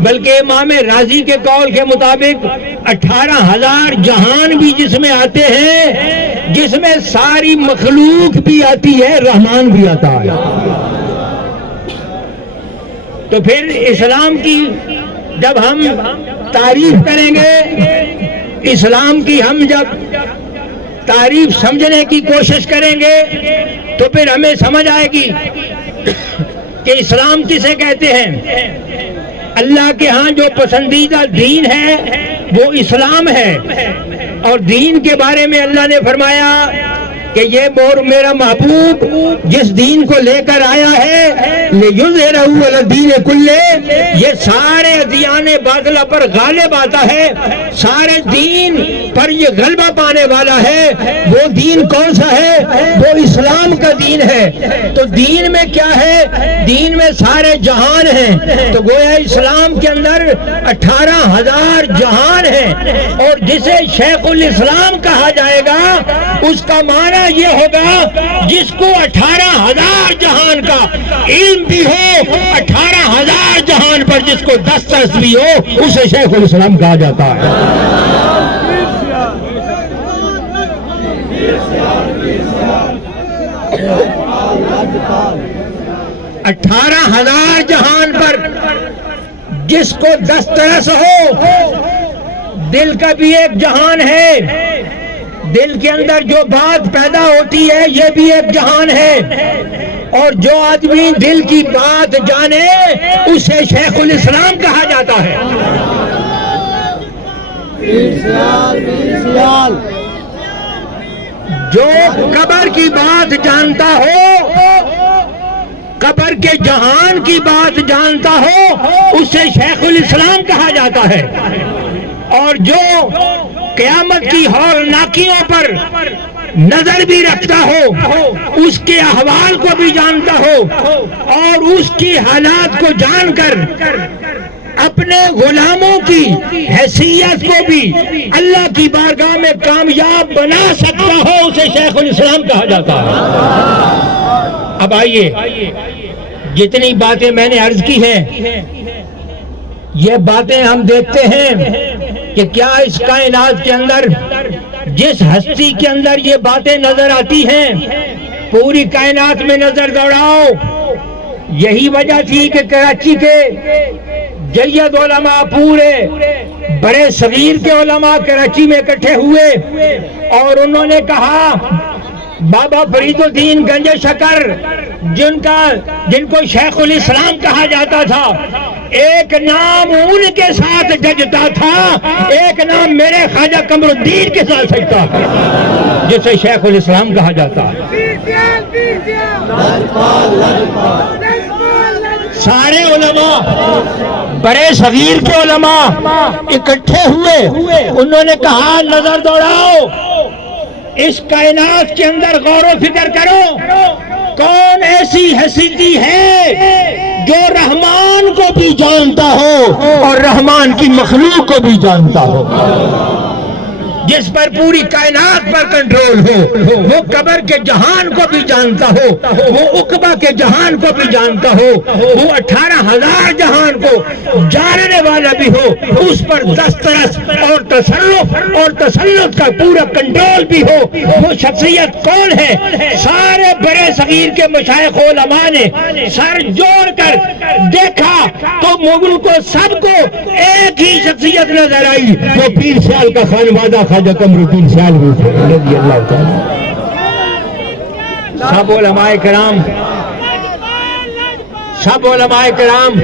بلکہ امام رازی کے قول کے مطابق 18,000 جہان بھی جس میں آتے ہیں، جس میں ساری مخلوق بھی آتی ہے، رحمان بھی آتا ہے۔ تو پھر اسلام کی جب ہم تعریف کریں گے، اسلام کی ہم جب تعریف سمجھنے کی کوشش کریں گے تو پھر ہمیں سمجھ آئے گی کہ اسلام کسے کہتے ہیں۔ اللہ کے ہاں جو پسندیدہ دین ہے وہ اسلام ہے، اور دین کے بارے میں اللہ نے فرمایا کہ یہ میرا محبوب جس دین کو لے کر آیا ہے لِيُظْهِرَهُ عَلَى الدِّينِ كُلِّهِ، یہ سارے ادیان باطلہ پر غالب آتا ہے، سارے دین پر یہ غلبہ پانے والا ہے۔ وہ دین کون سا ہے؟ وہ اسلام کا دین ہے۔ تو دین میں کیا ہے؟ دین میں سارے جہان ہیں، تو گویا اسلام کے اندر 18,000 جہان ہیں، اور جسے شیخ الاسلام کہا جائے گا اس کا معنی یہ ہوگا جس کو 18,000 جہان کا علم بھی ہو، 18,000 جہان پر جس کو دسترس بھی ہو، اسے شیخ الاسلام کہا جاتا ہے۔ 18,000 جہان پر جس کو دسترس ہو، دل کا بھی ایک جہان ہے، دل کے اندر جو بات پیدا ہوتی ہے یہ بھی ایک جہان ہے، اور جو آدمی دل کی بات جانے اسے شیخ الاسلام کہا جاتا ہے۔ جو قبر کی بات جانتا ہو، قبر کے جہان کی بات جانتا ہو، اسے شیخ الاسلام کہا جاتا ہے، اور جو قیامت کی ہولناکیوں پر نظر بھی رکھتا ہو، اس کے احوال کو بھی جانتا ہو، اور اس کی حالات کو جان کر اپنے غلاموں کی حیثیت کو بھی اللہ کی بارگاہ میں کامیاب بنا سکتا ہو، اسے شیخ الاسلام کہا جاتا ہے۔ اب آئیے، جتنی باتیں میں نے عرض کی ہیں، یہ باتیں ہم دیکھتے ہیں کہ کیا اس کائنات کے اندر جس ہستی کے اندر یہ باتیں نظر آتی ہیں، پوری کائنات میں نظر دوڑاؤ، یہی وجہ تھی کہ کراچی کے جید علماء، پورے بڑے صغیر کے علماء کراچی میں اکٹھے ہوئے، اور انہوں نے کہا بابا فرید الدین گنج شکر جن کو شیخ الاسلام کہا جاتا تھا، ایک نام ان کے ساتھ ججتا تھا، ایک نام میرے خواجہ قمر الدین کے ساتھ سجتا ہے، جسے شیخ الاسلام کہا جاتا ہے۔ سارے علماء، بڑے صغیر کے علماء اکٹھے ہوئے، انہوں نے کہا نظر دوڑاؤ، اس کائنات کے اندر غور و فکر کرو، کون ایسی ہستی ہے جو رحمان کو بھی جانتا ہو اور رحمان کی مخلوق کو بھی جانتا ہو، جس پر پوری کائنات پر کنٹرول ہو، وہ قبر کے جہان کو بھی جانتا ہو، وہ عقبہ کے جہان کو بھی جانتا ہو، وہ 18,000 جہان کو جاننے والا بھی ہو، اس پر دسترس اور تصرف اور تسلط کا پورا کنٹرول بھی ہو۔ وہ شخصیت کون ہے؟ سارے بڑے صغیر کے مشائخ علماء نے سر جوڑ کر دیکھا تو مغل کو سب کو ایک ہی شخصیت نظر آئی، وہ پیر سیال کا خانوادہ خواجہ قمر الدین سیال رضی اللہ تعالیٰ۔ سب علماء کرام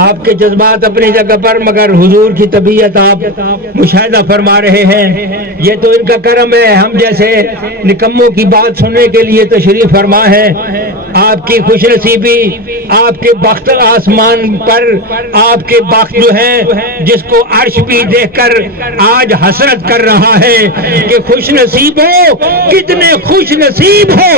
آپ کے جذبات اپنی جگہ پر، مگر حضور کی طبیعت آپ مشاہدہ فرما رہے ہیں، یہ تو ان کا کرم ہے، ہم جیسے نکموں کی بات سننے کے لیے تشریف فرما ہے۔ آپ کی خوش نصیبی، آپ کے بخت آسمان پر، آپ کے بخت جو ہیں جس کو عرش بھی دیکھ کر آج حسرت کر رہا ہے کہ خوش نصیب ہو، کتنے خوش نصیب ہو،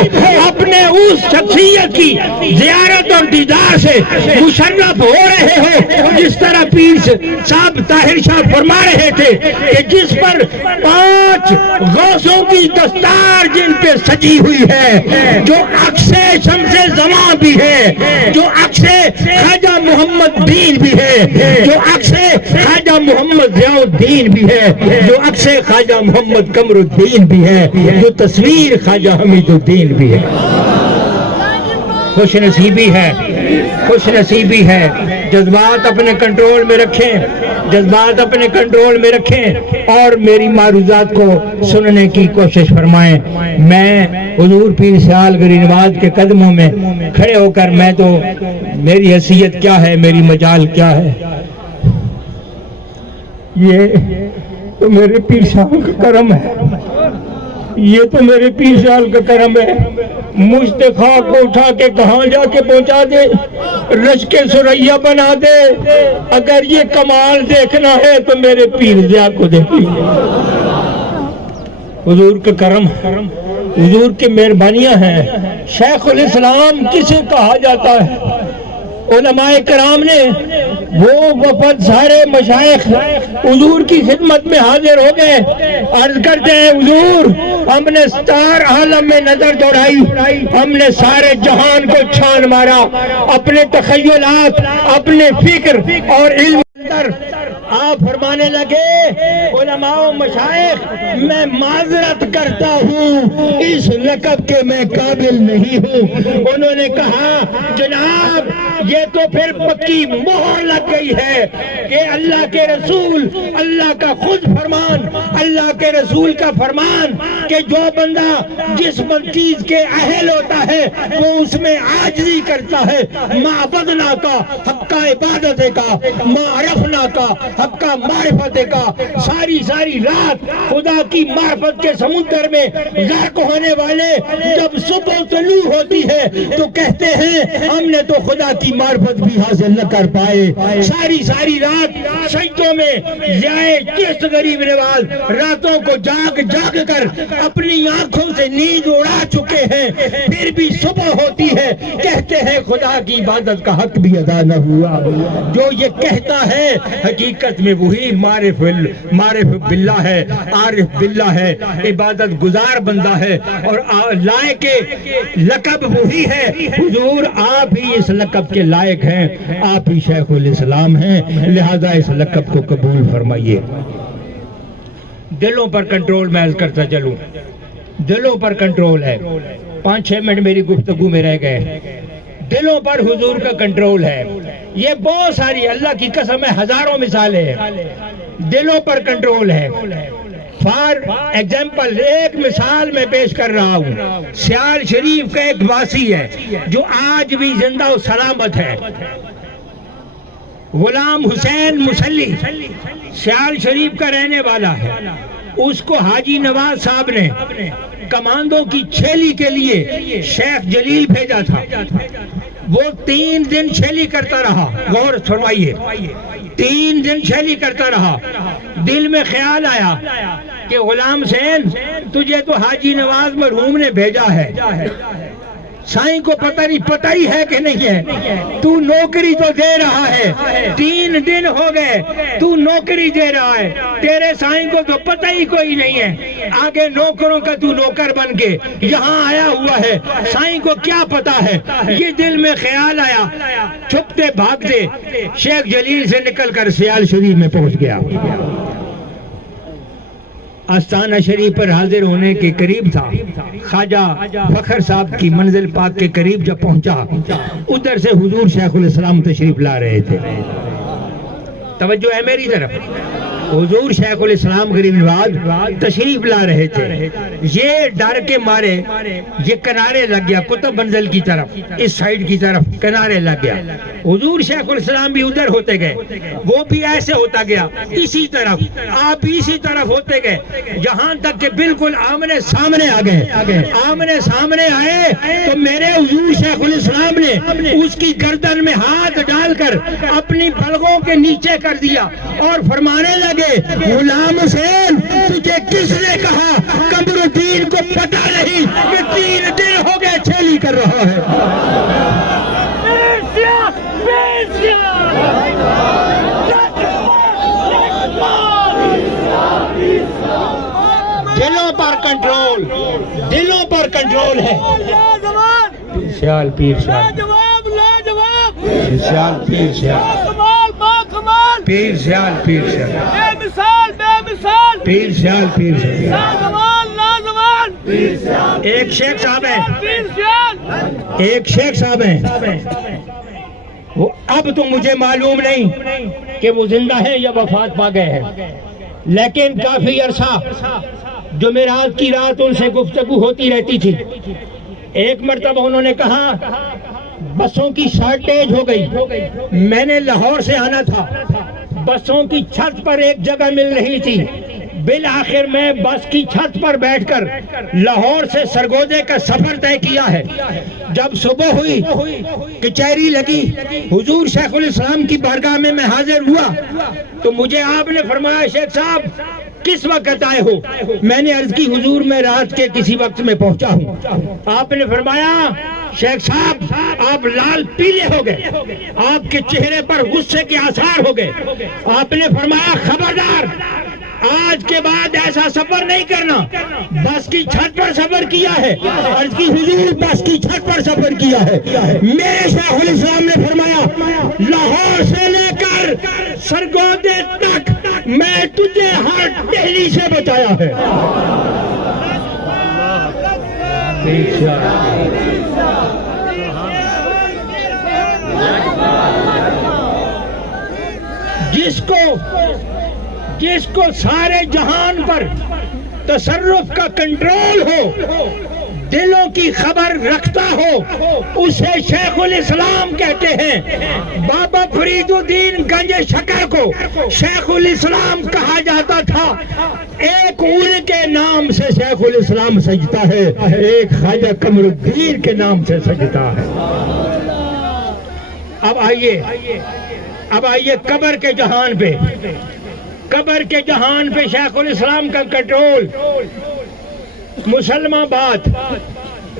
اپنے اس شخصیت کی زیارت اور دیدار سے مشرف ہو رہے رہے ہو، جس طرح پیر صاحب طاہر شاہ فرما رہے تھے کہ جس پر 5 غوثوں کی دستار جن پہ سجی ہوئی ہے، جو عکس شمس زمان بھی ہے، جو عکس خواجہ محمد دین بھی ہے، جو عکس خواجہ محمد ضیاء الدین بھی ہے، جو عکس خواجہ محمد قمر الدین بھی ہے، جو تصویر خواجہ حمید الدین بھی ہے۔ خوش نصیبی ہے، خوش نصیبی ہے۔ جذبات اپنے کنٹرول میں رکھیں، جذبات اپنے کنٹرول میں رکھیں اور میری معروضات کو سننے کی کوشش فرمائیں۔ میں حضور پیر سیال گری نواز کے قدموں میں کھڑے ہو کر میں تو میری حیثیت کیا ہے، میری مجال کیا ہے، یہ تو میرے پیر صاحب کا کرم ہے، یہ تو میرے پیر صاحب کا کرم ہے۔ مجھ سے خاک کو اٹھا کے کہاں جا کے پہنچا دے، رش کے سریا بنا دے۔ اگر یہ کمال دیکھنا ہے تو میرے پیر ضیاء کو دیکھیے۔ حضور کا کرم، حضور کی مہربانیاں ہیں۔ شیخ الاسلام کسے کہا جاتا ہے؟ علماء کرام نے وہ وفد سارے مشائخ حضور کی خدمت میں حاضر ہو گئے، عرض کرتے ہیں حضور ہم نے 4 عالم میں نظر دوڑائی، ہم نے سارے جہان کو چھان مارا، اپنے تخیلات، اپنے فکر اور علم اندر آپ فرمانے لگے علماء و مشائخ میں معذرت کرتا ہوں، اس لقب کے میں قابل نہیں ہوں۔ انہوں نے کہا جناب یہ تو پھر پکی مہر لگ گئی ہے کہ اللہ کے رسول، اللہ کا خود فرمان، اللہ کے رسول کا فرمان کہ جو بندہ جس چیز کے اہل ہوتا ہے وہ اس میں عاجزی کرتا ہے، معبدنا کا حق عبادت کا، معرفنا کا حق معرفت کا، ساری رات خدا کی معرفت کے سمندر میں غرق ہونے والے جب صبح طلوع ہوتی ہے تو کہتے ہیں ہم نے تو خدا کی معرفت بھی حاصل نہ کر پائے۔ ساری رات سجدوں میں ضیائے چشت غریب نواز راتوں کو جاگ کر اپنی آنکھوں سے نیند اڑا چکے ہیں، پھر بھی صبح ہوتی ہے کہتے ہیں خدا کی عبادت کا حق بھی ادا نہ ہوا۔ جو یہ کہتا ہے حقیقت میں وہی معرف باللہ ہے، عارف باللہ ہے، عبادت گزار بندہ ہے اور لائق لقب وہی ہے۔ حضور آپ ہی اس لقب کے لائق ہیں، آپ ہی شیخ الاسلام ہیں، لہذا اس لقب کو قبول فرمائیے۔ دلوں پر کنٹرول میں عرض کرتا چلوں، دلوں پر کنٹرول ہے۔ 5-6 منٹ میری گفتگو میں رہ گئے۔ دلوں پر حضور کا کنٹرول ہے، یہ بہت ساری اللہ کی قسم ہے ہزاروں مثالیں ہیں۔ دلوں پر کنٹرول ہے۔ فار ایگزامپل ایک مثال میں پیش کر رہا ہوں، سیال شریف کا ایک واسی ہے جو آج بھی زندہ و سلامت ہے، غلام حسین مسلی سیال شریف کا رہنے والا ہے۔ اس کو حاجی نواز صاحب نے کمانڈو کی چھیلی کے لیے شیخ جلیل بھیجا تھا۔ وہ 3 دن چھیلی کرتا رہا، غور فرمائیے، 3 دن چھیلی کرتا رہا۔ دل میں خیال آیا کہ غلام حسین تجھے تو حاجی نواز مرحوم نے بھیجا ہے، سائیں کو پتہ ہی ہے کہ نہیں ہے، تو نوکری تو دے رہا ہے، 3 دن ہو گئے تو نوکری دے رہا ہے، تیرے سائیں کو تو پتہ ہی کوئی نہیں ہے، آگے نوکروں کا تو نوکر بن کے یہاں آیا ہوا ہے، سائیں کو کیا پتہ ہے۔ یہ دل میں خیال آیا، چھپتے بھاگتے شیخ جلیل سے نکل کر سیال شریف میں پہنچ گیا۔ آستانہ شریف پر حاضر ہونے کے قریب تھا، خواجہ فخر صاحب کی منزل پاک کے قریب جب پہنچا، ادھر سے حضور شیخ الاسلام تشریف لا رہے تھے۔ توجہ ہے میری طرف، حضور شیخ الاسلام غریب نواز تشریف لا رہے تھے۔ یہ ڈر کے مارے یہ کنارے لگ گیا، قطب منزل کی طرف، اس سائیڈ کی طرف کنارے لگ گیا۔ حضور شیخ الاسلام بھی ادھر ہوتے گئے، وہ بھی ایسے ہوتا گیا، اسی طرف آپ بھی اسی طرف ہوتے گئے، جہاں تک کہ بالکل آمنے سامنے آ گئے۔ آمنے سامنے آئے تو میرے حضور شیخ الاسلام نے اس کی گردن میں ہاتھ ڈال کر اپنی بلغوں کے نیچے کر دیا اور فرمانے لگے، غلام حسین تجھے کس نے کہا قمر الدین کو پتہ نہیں کہ 3 دن ہو گئے چھیلی کر رہا ہے۔ پر کنٹرول، دلوں پر کنٹرول ہے. پیر سیال، پیر سیال، پیر سیال، پیر سیال، پیر سیال، پیر سیال، پیر سیال، پیر سیال. ایک شیخ صاحب ہیں، ایک شیخ صاحب ہیں، وہ اب تو مجھے معلوم نہیں کہ وہ زندہ ہیں یا وفات پا گئے ہیں، لیکن کافی عرصہ جمعرات کی رات ان سے گفتگو ہوتی رہتی تھی. ایک مرتبہ انہوں نے کہا بسوں کی شارٹیج ہو گئی، میں نے لاہور سے آنا تھا، بسوں کی چھت پر ایک جگہ مل رہی تھی، بالآخر میں بس کی چھت پر بیٹھ کر لاہور سے سرگودے کا سفر طے کیا ہے. جب صبح ہوئی، کچہری لگی، حضور شیخ الاسلام کی بارگاہ میں حاضر ہوا تو مجھے آپ نے فرمایا شیخ صاحب کس وقت آئے ہو؟ میں نے عرض کی حضور میں رات کے کسی وقت میں پہنچا ہوں. آپ نے فرمایا شیخ صاحب آپ لال پیلے ہو گئے، آپ کے چہرے پر غصے کے آثار ہو گئے. آپ نے فرمایا خبردار، آج کے بعد ایسا سفر نہیں کرنا. بس کی چھت پر سفر کیا ہے. عرض کی حضور بس کی چھت پر سفر کیا ہے. میرے شیخ الاسلام نے فرمایا لاہور سے لے کر سرگودے تک میں تجھے ہر دہلی سے بچایا ہے. جس کو سارے جہان پر تصرف کا کنٹرول ہو، دلوں کی خبر رکھتا ہو، اسے شیخ الاسلام کہتے ہیں. بابا فرید الدین گنج شکر کو شیخ الاسلام کہا جاتا تھا. ایک ان کے نام سے شیخ الاسلام سجتا ہے، ایک خواجہ قمر الدین کے نام سے سجتا ہے. اب آئیے قبر کے جہان پہ. قبر کے جہان پہ شیخ الاسلام کا کنٹرول. مسلمان بات،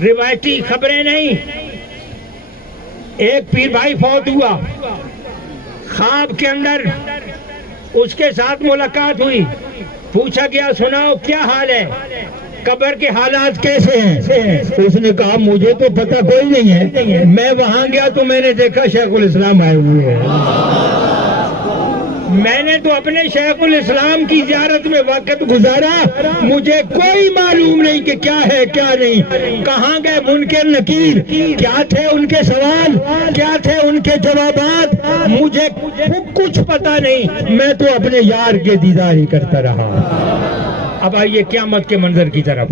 روایتی خبریں نہیں. ایک پیر بھائی فوت ہوا، خواب کے اندر اس کے ساتھ ملاقات ہوئی، پوچھا گیا سناؤ کیا حال ہے، قبر کے حالات کیسے ہیں؟ اس نے کہا مجھے تو پتہ کوئی نہیں ہے، میں وہاں گیا تو میں نے دیکھا شیخ الاسلام آئے ہوئے ہیں. میں نے تو اپنے شیخ الاسلام کی زیارت میں وقت گزارا، مجھے کوئی معلوم نہیں کہ کیا ہے کیا نہیں، کہاں گئے منکر نکیر، کیا تھے ان کے سوال، کیا تھے ان کے جوابات، مجھے کچھ پتہ نہیں. میں تو اپنے یار کے دیدار ہی کرتا رہا. اب آئیے قیامت کے منظر کی طرف.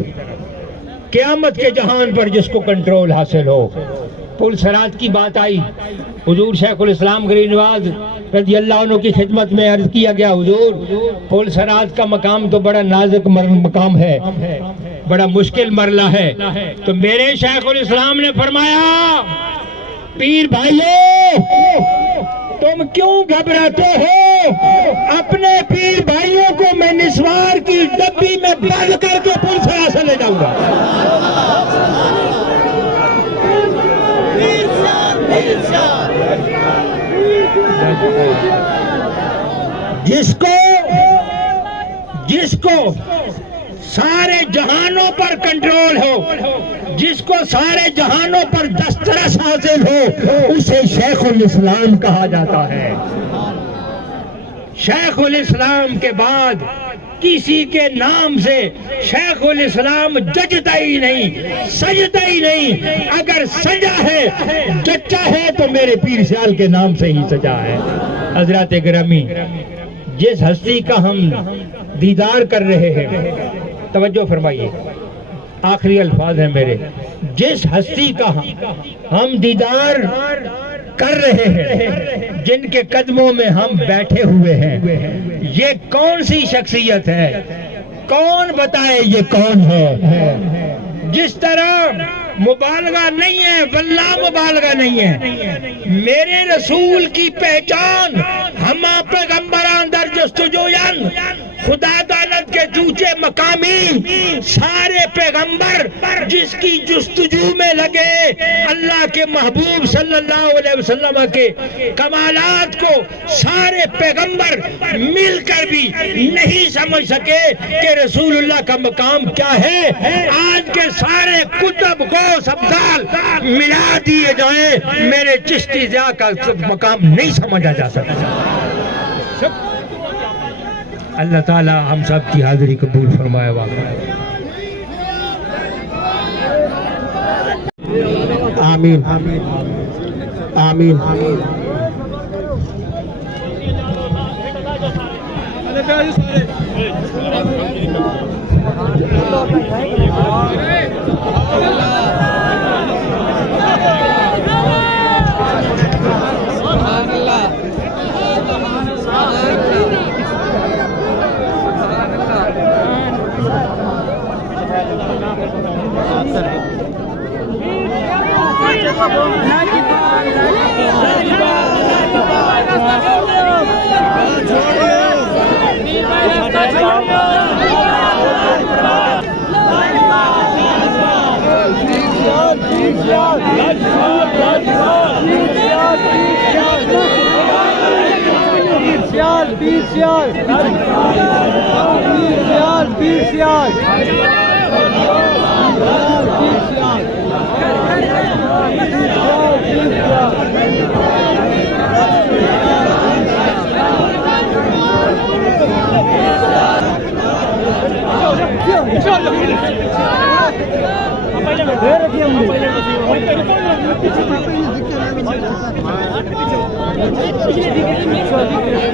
قیامت کے جہان پر جس کو کنٹرول حاصل ہو. پل صراط کی بات آئی، حضور شیخ الاسلام گریز نواز رضی اللہ عنہ کی خدمت میں عرض کیا گیا حضور پل صراط کا مقام تو بڑا نازک مقام ہے، بڑا مشکل مرحلہ ہے. تو میرے شیخ الاسلام نے فرمایا پیر بھائیو تم کیوں گھبراتے ہو؟ اپنے پیر بھائیوں کو میں نسوار کی ڈبی میں بند کر کے پل صراط سے لے جاؤں گا. جس کو سارے جہانوں پر کنٹرول ہو، جس کو سارے جہانوں پر دسترس حاصل ہو، اسے شیخ الاسلام کہا جاتا ہے. شیخ الاسلام کے بعد کسی کے نام سے شیخ الاسلام ججتا ہی نہیں، سجتا ہی نہیں. اگر سجا ہے جچا ہے تو میرے پیر سیال کے نام سے ہی سجا ہے. حضرات گرامی، جس ہستی کا ہم دیدار کر رہے ہیں، توجہ فرمائیے، آخری الفاظ ہیں میرے، جس ہستی کا ہم دیدار کر رہے ہیں، جن کے قدموں میں ہم بیٹھے ہوئے ہیں، یہ کون سی شخصیت ہے؟ کون بتائے یہ کون ہے؟ جس طرح مبالغہ نہیں ہے، واللہ مبالغہ نہیں ہے. میرے رسول کی پہچان ہما پیغمبران در جستجوین، خدا دانت کے چوچے مقامی سارے پیغمبر جس کی جستجو میں لگے اللہ کے محبوب صلی اللہ علیہ وسلم کے کمالات کو سارے پیغمبر مل کر بھی نہیں سمجھ سکے کہ رسول اللہ کا مقام کیا ہے. آج کے سارے کتب غوث ابدال ملا دیے جائیں میرے چشتی ضیاء کا مقام نہیں سمجھا جا سکتا. اللہ تعالی ہم سب کی حاضری قبول فرمائے. آمین آمین.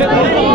Thank you.